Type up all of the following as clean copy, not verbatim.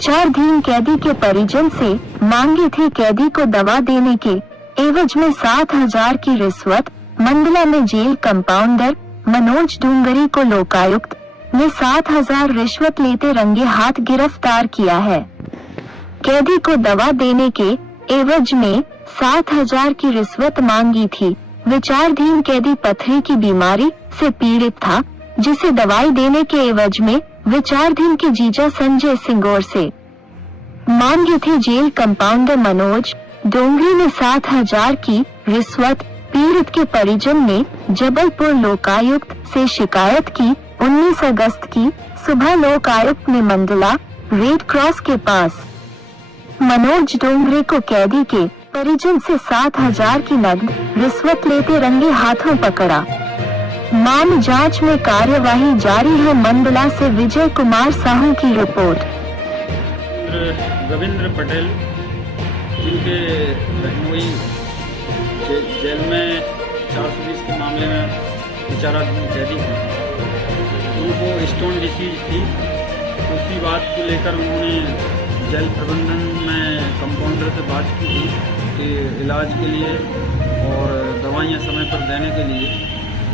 विचाराधीन कैदी के परिजन से मांगी थी कैदी को दवा देने के एवज में 7,000 की रिश्वत। मंडला में जेल कंपाउंडर मनोज डोंगरी को लोकायुक्त ने 7,000 रिश्वत लेते रंगे हाथ गिरफ्तार किया है। कैदी को दवा देने के एवज में 7,000 की रिश्वत मांगी थी। विचाराधीन कैदी पथरी की बीमारी से पीड़ित था, जिसे दवाई देने के एवज में विचाराधीन के जीजा संजय सिंगोर से मांगी थी। जेल कंपाउंडर मनोज डोंगरी ने 7,000 की रिश्वत पीड़ित के परिजन ने जबलपुर लोकायुक्त से शिकायत की। 19 अगस्त की सुबह लोकायुक्त ने मंडला रेड क्रॉस के पास मनोज डोंगरी को कैदी के परिजन से 7,000 की नकद रिश्वत लेते रंगे हाथों पकड़ा। मामले जांच में कार्यवाही जारी है। मंडला से विजय कुमार साहू की रिपोर्ट। रविंद्र पटेल, जिनके लखनऊ जेल में 420 के मामले में विचाराधीन कैदी थे, उनको स्टोन डिसीज थी। उसी बात को लेकर उन्होंने जेल प्रबंधन में कंपाउंडर से बात की थी कि इलाज के लिए और दवाइयाँ समय पर देने के लिए।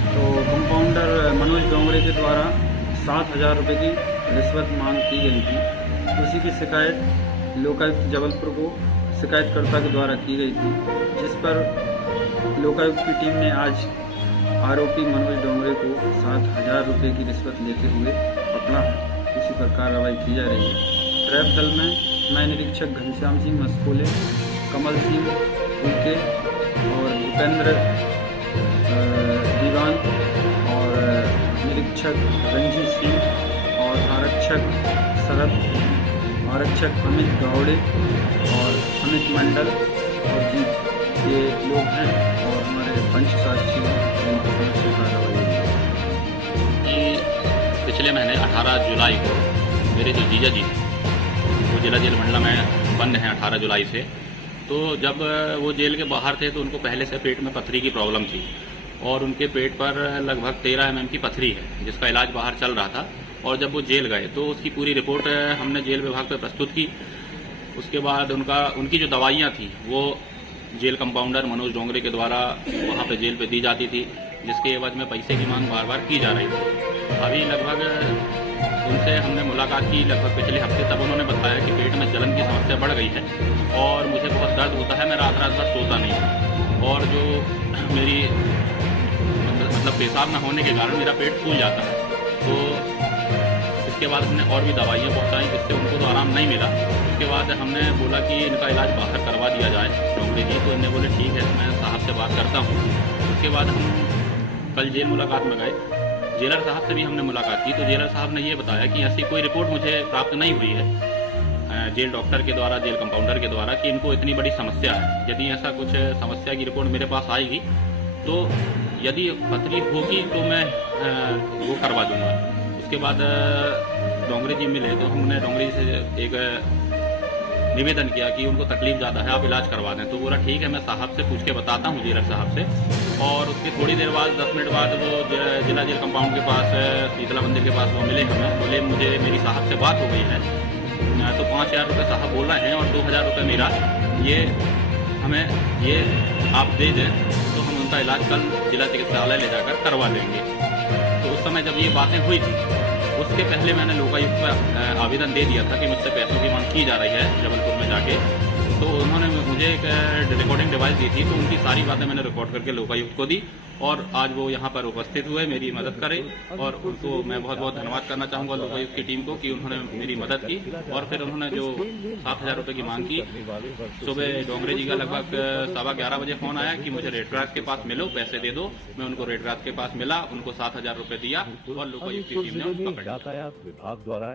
तो कंपाउंडर मनोज डोंगरे के द्वारा 7,000 रुपये की रिश्वत मांग की गई थी। उसी की शिकायत लोकायुक्त जबलपुर को शिकायतकर्ता के द्वारा की गई थी, जिस पर लोकायुक्त की टीम ने आज आरोपी मनोज डोंगरे को 7,000 रुपये की रिश्वत लेते हुए पकड़ा है। उसी पर कार्रवाई की जा रही है। ट्रैप दल में मैं निरीक्षक घनश्याम सिंह मस्कोले, कमल सिंह उनके और भूपेंद्र दीवान और निरीक्षक रंजीत सिंह और आरक्षक शरद, आरक्षक अमित गौड़े और अमित मंडल और जीत, ये लोग हैं और हमारे पंच साक्षी कि पिछले महीने 18 जुलाई को मेरे जो जीजा जी हैं वो जिला जेल मंडला में बंद हैं 18 जुलाई से। तो जब वो जेल के बाहर थे तो उनको पहले से पेट में पथरी की प्रॉब्लम थी और उनके पेट पर लगभग 13 mm की पथरी है, जिसका इलाज बाहर चल रहा था। और जब वो जेल गए तो उसकी पूरी रिपोर्ट हमने जेल विभाग पर प्रस्तुत की। उसके बाद उनकी जो दवाइयाँ थी वो जेल कंपाउंडर मनोज डोंगरे के द्वारा वहाँ पे जेल पे दी जाती थी, जिसके एवज में पैसे की मांग बार बार की जा रही थी। अभी लगभग उनसे हमने मुलाकात की लगभग पिछले हफ्ते, तब उन्होंने बताया कि पेट में जलन की समस्या बढ़ गई है और मुझे बहुत दर्द होता है, मैं रात रात भर सोता नहीं हूँ और जो मेरी मतलब पेशाब न होने के कारण मेरा पेट फूल जाता है। तो इसके बाद हमने और भी दवाइयाँ पहुँचाई, जिससे उनको तो आराम नहीं मिला। उसके बाद हमने बोला कि इनका इलाज बाहर करवा दिया जाए डोंगरे जी। तो इन्हें बोले ठीक है, मैं साहब से बात करता हूँ। उसके बाद हम कल जेल मुलाकात में गए। जेलर साहब से भी हमने मुलाकात की तो जेलर साहब ने ये बताया कि ऐसी कोई रिपोर्ट मुझे प्राप्त नहीं हुई है जेल डॉक्टर के द्वारा, जेल कंपाउंडर के द्वारा, कि इनको इतनी बड़ी समस्या है। यदि ऐसा कुछ समस्या की रिपोर्ट मेरे पास आएगी तो यदि पथरी होगी तो मैं वो करवा दूंगा। उसके बाद डोंगरे जी मिले तो हमने डोंगरे जी से एक निवेदन किया कि उनको तकलीफ ज़्यादा है, आप इलाज करवा दें। तो बोला ठीक है, मैं साहब से पूछ के बताता हूँ जेलर साहब से। और उसके थोड़ी देर बाद 10 मिनट बाद वो जिला जेल कंपाउंड के पास शीतला मंदिर के पास वो मिले हमें। बोले मुझे मेरी साहब से बात हो गई है, तो 5,000 रुपये साहब बोल रहे हैं और 2,000 रुपये मेरा, ये हमें ये आप दे दें तो हम उनका इलाज कल जिला चिकित्सालय ले जाकर करवा लेंगे। तो उस समय जब ये बातें हुई थी, उसके पहले मैंने लोकायुक्त पर आवेदन दे दिया था कि मुझसे पैसों की मांग की जा रही है जबलपुर में जाके। तो उन्होंने मुझे एक रिकॉर्डिंग डिवाइस दी थी, तो उनकी सारी बातें मैंने रिकॉर्ड करके लोकायुक्त को दी और आज वो यहाँ पर उपस्थित हुए, मेरी मदद करे। और उनको मैं बहुत बहुत धन्यवाद करना चाहूँगा लोकायुक्त की टीम को कि उन्होंने मेरी मदद की। और फिर उन्होंने जो 7,000 रुपये की मांग की, सुबह डोंगरे जी का लगभग 11:15 बजे फोन आया कि मुझे रेड क्रॉस के पास मिलो, पैसे दे दो। मैं उनको रेड क्रॉस के पास मिला, उनको 7,000 रुपये दिया और लोकायुक्त की टीम ने उनको पकड़ा। यातायात विभाग द्वारा